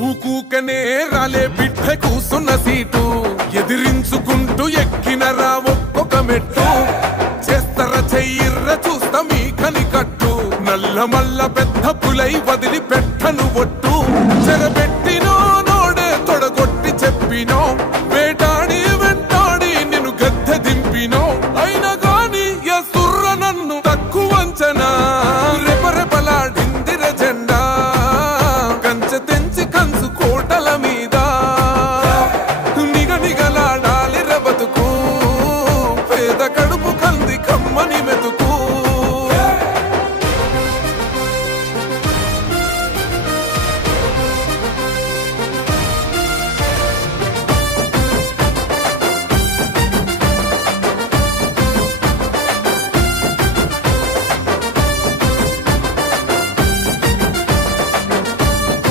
ఊకూకనే రాలే బిడ్డ కూసున్న సీటు ఎదిరించుకుంటూ ఎక్కినరా ఒక్కొక్క మెట్టు చేస్తర చెయ్యిర్ర చూస్తా మీ కని కట్టు నల్ల మల్ల పెద్ద పులై వదిలి పెట్టను ఒట్టు